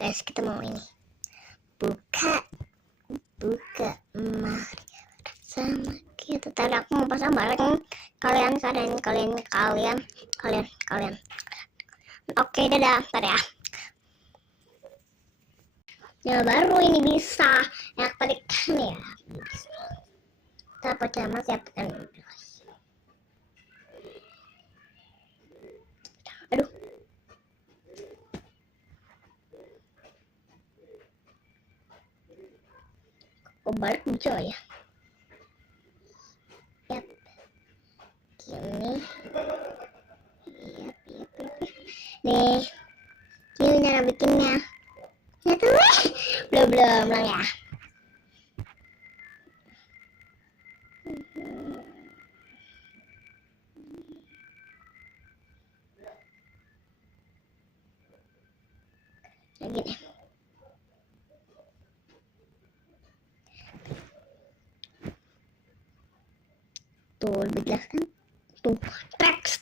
Guys, kita mau ini buka mari sama kita. Tadi aku mau pasang bareng kalian. Oke, dadah, ntar ya. Ya baru ini bisa ya, tadi kan ya kita pakai mas ya, tekan. Aduh, kok balik muncul ya. Yap, gini. Yap. Nih, ini cara bikinnya. Ya tuh, belum lah ya. Lagi deh. Tuh, lebih jelas kan? Tuh, teks.